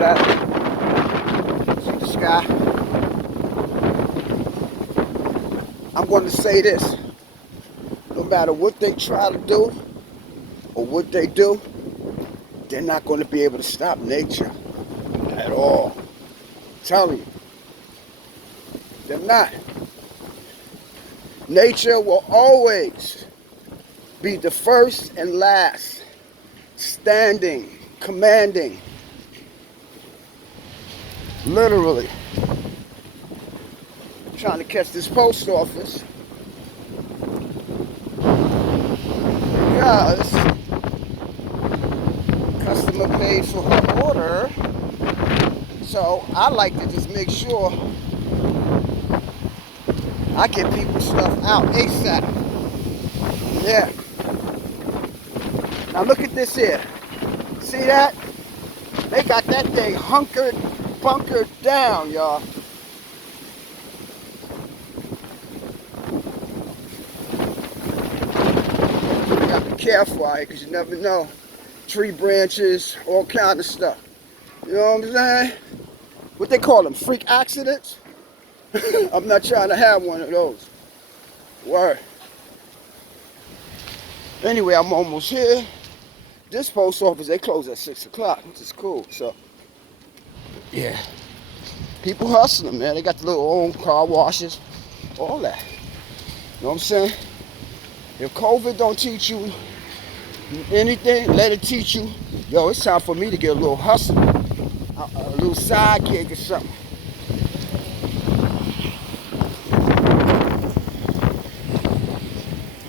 that? See the sky? I'm going to say this. No matter what they try to do or what they do, they're not going to be able to stop nature at all. I'm telling you. They're not. Nature will always be the first and last, standing, commanding. Literally. I'm trying to catch this post office because customer paid for her order, so I like to just make sure I get people's stuff out ASAP. Yeah. Now look at this here. See that? They got that thing bunkered down, y'all. You gotta be careful out here because you never know. Tree branches, all kind of stuff. You know what I'm saying? What they call them, freak accidents? I'm not trying to have one of those. Word. Anyway, I'm almost here. This post office, they close at 6 o'clock, which is cool. So, yeah. People hustling, man. They got the little own car washes, all that. You know what I'm saying? If COVID don't teach you anything, let it teach you. Yo, it's time for me to get a little hustle, a little side gig or something.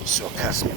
So, pass me.